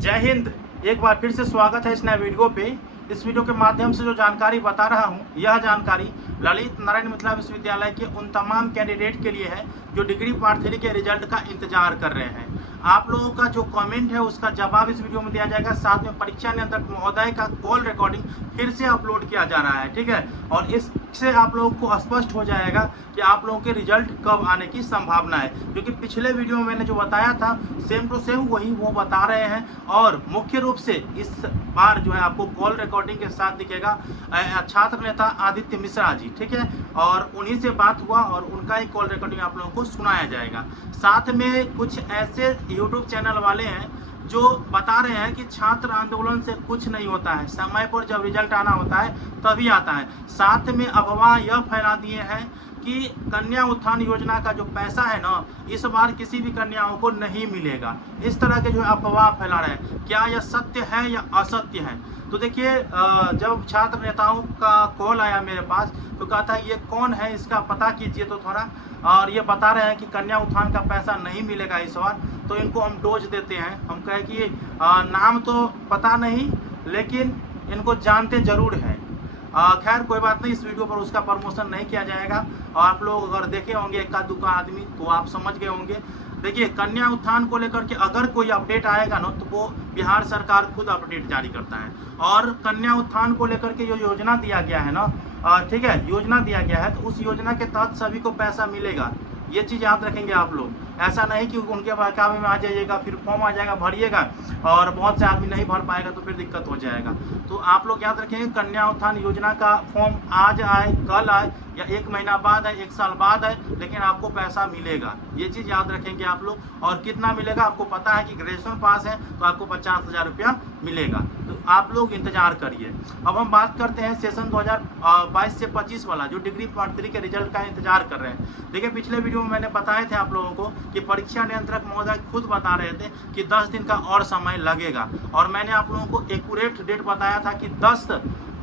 जय हिंद। एक बार फिर से स्वागत है इस नए वीडियो पे। इस वीडियो के माध्यम से जो जानकारी बता रहा हूँ, यह जानकारी ललित नारायण मिथिला विश्वविद्यालय के उन तमाम कैंडिडेट के लिए है जो डिग्री पार्ट 3 के रिजल्ट का इंतजार कर रहे हैं। आप लोगों का जो कमेंट है उसका जवाब इस वीडियो में दिया जाएगा। साथ में परीक्षा नियंत्रक महोदय का कॉल रिकॉर्डिंग फिर से अपलोड किया जा रहा है, ठीक है। और इससे आप लोगों को स्पष्ट हो जाएगा कि आप लोगों के रिजल्ट कब आने की संभावना है, क्योंकि पिछले वीडियो में मैंने जो बताया था सेम टू सेम वही वो बता रहे हैं। और मुख्य रूप से इस बार जो है आपको कॉल रिकॉर्डिंग के साथ दिखेगा छात्र नेता आदित्य मिश्रा जी, ठीक है। और उन्हीं से बात हुआ और उनका ही कॉल रिकॉर्डिंग आप लोगों को सुनाया जाएगा। साथ में कुछ ऐसे यूट्यूब चैनल वाले हैं जो बता रहे हैं कि छात्र आंदोलन से कुछ नहीं होता है, समय पर जब रिजल्ट आना होता है तभी आता है। साथ में अफवाह यह फैला दिए हैं कि कन्या उत्थान योजना का जो पैसा है ना, इस बार किसी भी कन्याओं को नहीं मिलेगा। इस तरह के जो अफवाह फैला रहे हैं, क्या यह सत्य है या असत्य है? तो देखिए, जब छात्र नेताओं का कॉल आया मेरे पास तो कहता है ये कौन है, इसका पता कीजिए तो थोड़ा। और ये बता रहे हैं कि कन्या उत्थान का पैसा नहीं मिलेगा इस बार, तो इनको हम डोज देते हैं। हम कहें कि नाम तो पता नहीं लेकिन इनको जानते जरूर हैं। खैर कोई बात नहीं, इस वीडियो पर उसका प्रमोशन नहीं किया जाएगा। और आप लोग अगर देखे होंगे एका दुक्का आदमी तो आप समझ गए होंगे। देखिए, कन्या उत्थान को लेकर के अगर कोई अपडेट आएगा ना तो वो बिहार सरकार खुद अपडेट जारी करता है। और कन्या उत्थान को लेकर के जो योजना दिया गया है ना, ठीक है, योजना दिया गया है तो उस योजना के तहत सभी को पैसा मिलेगा। ये चीज़ याद रखेंगे आप लोग। ऐसा नहीं कि उनके बहकावे में आ जाइएगा, फिर फॉर्म आ जाएगा, भरिएगा और बहुत से आदमी नहीं भर पाएगा तो फिर दिक्कत हो जाएगा। तो आप लोग याद रखेंगे, कन्या उत्थान योजना का फॉर्म आज आए, कल आए या 1 महीना बाद है, 1 साल बाद है, लेकिन आपको पैसा मिलेगा। ये चीज़ याद रखेंगे आप लोग। और कितना मिलेगा आपको पता है कि ग्रेजुएशन पास है तो आपको 50,000 रुपया मिलेगा। तो आप लोग इंतजार करिए। अब हम बात करते हैं सेशन 2022 से 25 वाला, जो डिग्री पार्ट 3 के रिजल्ट का इंतजार कर रहे हैं। देखिए, पिछले वीडियो में मैंने बताए थे आप लोगों को कि परीक्षा नियंत्रक महोदय खुद बता रहे थे कि 10 दिन का और समय लगेगा। और मैंने आप लोगों को एक्यूरेट डेट बताया था कि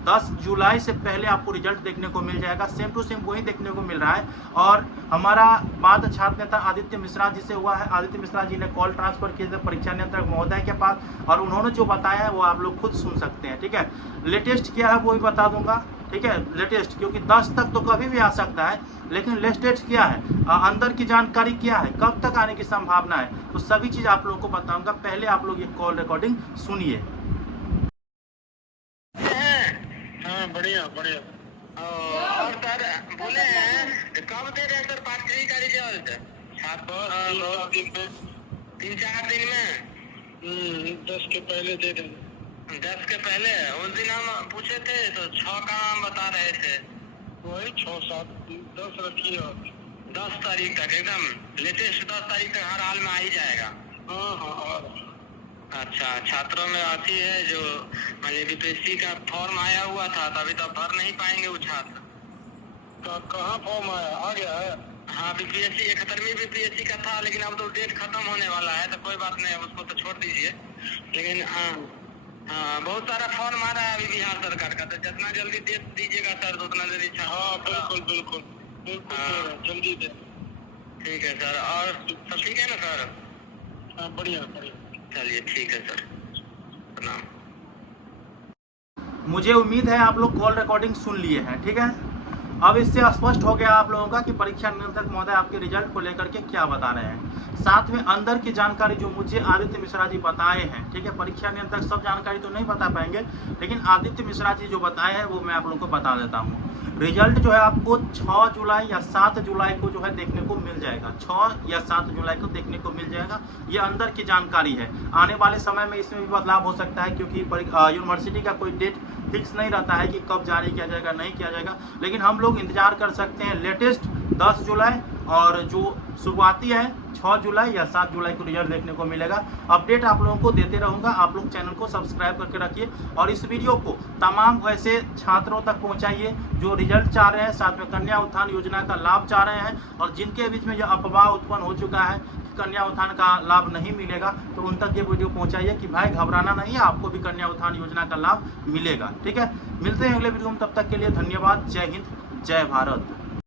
10 जुलाई से पहले आपको रिजल्ट देखने को मिल जाएगा। सेम टू सेम वही देखने को मिल रहा है। और हमारा बात छात्र नेता आदित्य मिश्रा जी से हुआ है। आदित्य मिश्रा जी ने कॉल ट्रांसफर किए थे परीक्षा नियंत्रक महोदय के पास और उन्होंने जो बताया है वो आप लोग खुद सुन सकते हैं, ठीक है। लेटेस्ट क्या है वो भी बता दूंगा, ठीक है। लेटेस्ट क्योंकि 10 तक तो कभी भी आ सकता है, लेकिन लेटेस्ट क्या है, अंदर की जानकारी क्या है, कब तक आने की संभावना है, तो सभी चीज़ आप लोगों को बताऊंगा। पहले आप लोग ये कॉल रिकॉर्डिंग सुनिए। बढ़िया बढ़िया। और सर बोले हैं कब दे रहे सर पार्ट 3 का रिजल्ट? 3-4 दिन में 10 के पहले दे देंगे। 10 के पहले? उस दिन हम पूछे थे तो 6 का हम बता रहे थे। वही 6-7 10 रखिए। 10 तारीख तक एकदम लेटेस्ट 10 तारीख तक हर हाल में आ ही जाएगा। हाँ। अच्छा, छात्रों में आती है जो बीपीएससी का फॉर्म आया हुआ था तो अभी तो भर नहीं पाएंगे वो छात्र। कहाँ फॉर्म आ गया है? हाँ, बीपीएससी 71वीं बीपीएससी का था, लेकिन अब तो डेट खत्म होने वाला है तो कोई बात नहीं, उसको तो छोड़ दीजिए। लेकिन हाँ, बहुत सारा फॉर्म आ रहा है अभी बिहार सरकार का, तो जितना जल्दी दे दीजिएगा सर उतना जल्दी। हाँ बिल्कुल जल्दी दे। ठीक है सर। और सब ठीक है ना सर? हाँ बढ़िया। चलिए ठीक है सर, प्रणाम। मुझे उम्मीद है आप लोग कॉल रिकॉर्डिंग सुन लिए हैं, ठीक है। अब इससे स्पष्ट हो गया आप लोगों का कि परीक्षा नियंत्रक महोदय आपके रिजल्ट को लेकर के क्या बता रहे हैं। साथ में अंदर की जानकारी जो मुझे आदित्य मिश्रा जी बताए हैं, ठीक है। परीक्षा नियंत्रक सब जानकारी तो नहीं बता पाएंगे, लेकिन आदित्य मिश्रा जी जो बताए हैं वो मैं आप लोगों को बता देता हूँ। रिजल्ट जो है आपको 6 जुलाई या 7 जुलाई को जो है देखने को मिल जाएगा। 6 या 7 जुलाई को देखने को मिल जाएगा। ये अंदर की जानकारी है। आने वाले समय में इसमें भी बदलाव हो सकता है, क्योंकि यूनिवर्सिटी का कोई डेट फिक्स नहीं रहता है कि कब जारी किया जाएगा, नहीं किया जाएगा। लेकिन हम लोग इंतजार कर सकते हैं लेटेस्ट 10 जुलाई, और जो शुरुआती है 6 जुलाई या 7 जुलाई को रिजल्ट देखने को मिलेगा। अपडेट आप लोगों को देते रहूँगा। आप लोग चैनल को सब्सक्राइब करके रखिए और इस वीडियो को तमाम वैसे छात्रों तक पहुँचाइए जो रिजल्ट चाह रहे हैं, साथ में कन्या उत्थान योजना का लाभ चाह रहे हैं, और जिनके बीच में यह अफवाह उत्पन्न हो चुका है कि कन्या उत्थान का लाभ नहीं मिलेगा, तो उन तक ये वीडियो पहुँचाइए कि भाई घबराना नहीं है, आपको भी कन्या उत्थान योजना का लाभ मिलेगा, ठीक है। मिलते हैं अगले वीडियो में, तब तक के लिए धन्यवाद। जय हिंद, जय भारत।